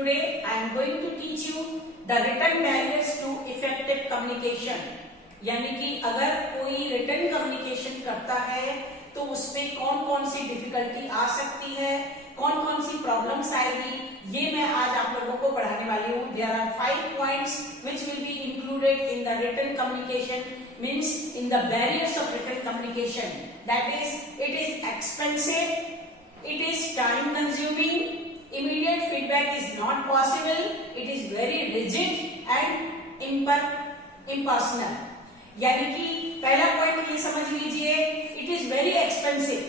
Today I am going to teach you the written barriers to effective communication. यानी कि अगर कोई written communication करता है तो उसमें कौन कौन सी डिफिकल्टी आ सकती है, कौन कौन सी प्रॉब्लम्स आएगी, ये मैं आज आप लोगों को पढ़ाने वाली हूँ. There are 5 points which will be included in the written communication, means in the barriers of written communication. That is, it is expensive, it is time consuming, immediate feedback is not possible, it is very rigid and impersonal. यानी कि पहला point ये समझ लीजिए, it is very expensive.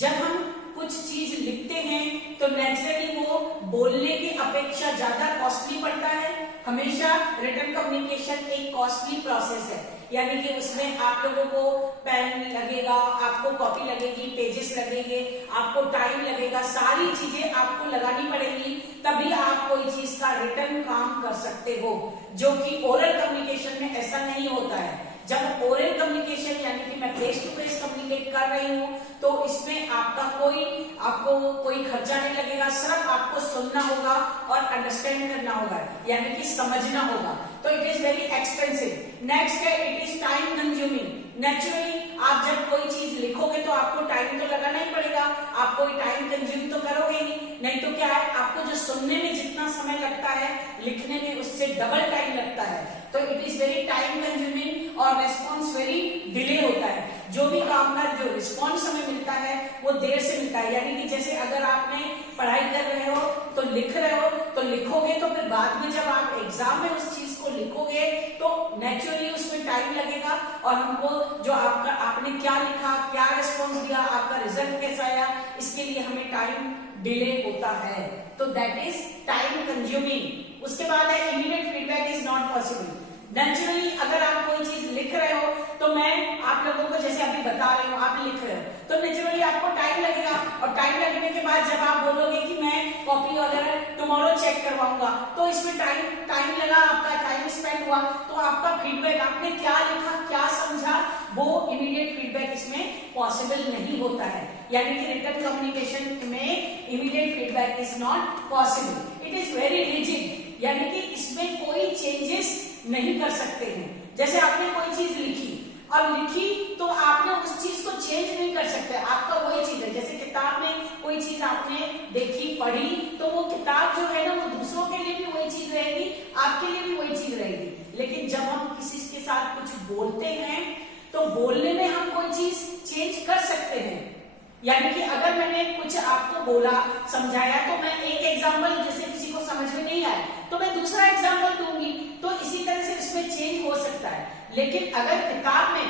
जब हम कुछ चीज लिखते हैं तो नेचुरली वो बोलने की अपेक्षा ज्यादा कॉस्टली पड़ता है. हमेशा रिटन कम्युनिकेशन एक कॉस्टली प्रोसेस है. यानी कि उसमें आप लोगों को पेन लगेगा, आपको कॉपी लगेगी, पेजेस लगेंगे, आपको टाइम लगेगा, सारी चीजें आपको लगानी पड़ेगी, तभी आप कोई चीज का रिटन काम कर सकते हो, जो कि ओरल कम्युनिकेशन में ऐसा नहीं होता है. जब ओरल कम्युनिकेशन यानी कि मैं फेस टू फेस कम्युनिकेट कर रही हूँ तो इसमें आपको कोई खर्चा नहीं लगेगा, सिर्फ आपको सुनना होगा और अंडरस्टैंड करना होगा, यानी कि समझना होगा. तो it is very expensive. Next है, it is time consuming. Naturally आप जब कोई चीज लिखोगे तो आपको टाइम तो लगाना ही पड़ेगा, आप कोई टाइम कंज्यूम तो करोगे ही नहीं. तो क्या है, आपको जो सुनने में जितना समय लगता है लिखने में उससे डबल टाइम लगता है. तो it is very time consuming और रेस्पॉन्स वेरी डिले होता है. जो भी काम का जो रिस्पॉन्स हमें मिलता है वो देर से मिलता है. यानी कि जैसे अगर आपने पढ़ाई कर रहे हो तो लिख रहे हो तो लिखोगे, तो फिर बाद में जब आप एग्जाम में उस चीज को लिखोगे तो नेचुरली उसमें टाइम लगेगा और हमको जो आपने क्या लिखा, क्या रिस्पॉन्स दिया, आपका रिजल्ट कैसा आया, इसके लिए हमें टाइम डिले होता है. तो दैट इज टाइम कंज्यूमिंग. उसके बाद है immediate feedback is not possible. Naturally अगर आप कोई चीज लिख रहे हो तो मैं आप लोगों को जैसे अभी बता रही हूँ, आप लिख रहे हो तो नेचुरली आपको टाइम लगेगा, और टाइम लगने के बाद जब आप बोलोगे कि मैं कॉपी वगैरह टुमारो चेक करवाऊंगा, तो इसमें टाइम लगा, आपका टाइम स्पेंड हुआ, तो आपका फीडबैक, आपने क्या लिखा, क्या समझा, वो इमीडिएट फीडबैक इसमें पॉसिबल नहीं होता है. यानी कि रिटन कम्युनिकेशन में immediate feedback is not possible. It is very rigid, यानी कि इसमें कोई चेंजेस नहीं कर सकते हैं. जैसे आपने कोई चीज लिखी, अब लिखी तो आपने उस चीज को चेंज नहीं कर सकते, आपका वही चीज है. जैसे किताब में कोई चीज आपने देखी, पढ़ी, तो वो किताब जो है ना वो दूसरों के लिए भी वही चीज रहेगी, आपके लिए भी वही चीज रहेगी. लेकिन जब हम किसी के साथ कुछ बोलते हैं तो बोलने में हम कोई चीज चेंज कर सकते हैं. यानी कि अगर मैंने कुछ आपको बोला, समझाया, तो मैं एक एग्जाम्पल, जैसे किसी को समझ में नहीं आया तो मैं दूसरा एग्जाम्पल दूंगी, तो इसी तरह से इसमें चेंज हो सकता है. लेकिन अगर किताब में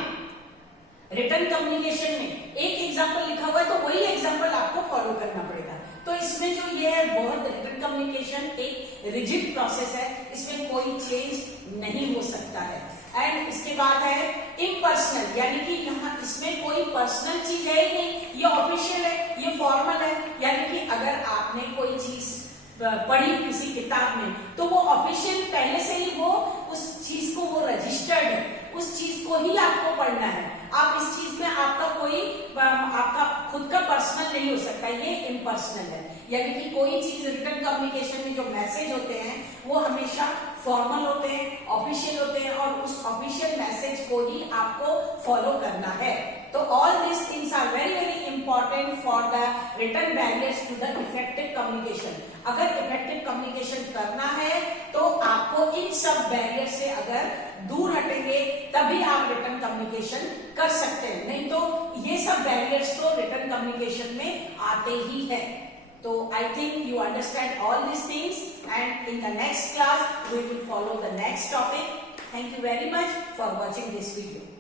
रिटन कम्युनिकेशन में एक एग्जाम्पल लिखा हुआ है तो वही एग्जाम्पल आपको फॉलो करना पड़ेगा. तो इसमें जो ये है, बहुत रिटन कम्युनिकेशन एक रिजिड प्रोसेस है, इसमें कोई चेंज नहीं हो सकता है. एंड इसके बाद है इम्पर्सनल, यानी कि यहाँ इसमें कोई पर्सनल चीज है ही नहीं, ये ऑफिशियल है, ये फॉर्मल है. यानी कि अगर आपने कोई चीज पढ़ी किसी किताब में तो वो ऑफिशियल पहले से ही वो उस चीज को वो रजिस्टर्ड है, उस चीज को ही आपको पढ़ना है. आप इस चीज में आपका खुद का पर्सनल नहीं हो सकता, ये इम्पर्सनल है. यानी कि कोई चीज रिटन कम्युनिकेशन में जो मैसेज होते हैं वो हमेशा फॉर्मल होते हैं, ऑफिशियल होते हैं, और उस ऑफिशियल मैसेज को ही आपको फॉलो करना है. तो all this things are very very important for the written barriers to the effective communication. अगर इफेक्टिव कम्युनिकेशन करना है तो आपको इन सब बैरियर से अगर दूर हटेंगे तभी आप रिटन कम्युनिकेशन कर सकते हैं, नहीं तो ये सब बैरियर्स तो रिटन कम्युनिकेशन में आते ही है. So I think you understand all these things, and in the next class we will follow the next topic. Thank you very much for watching this video.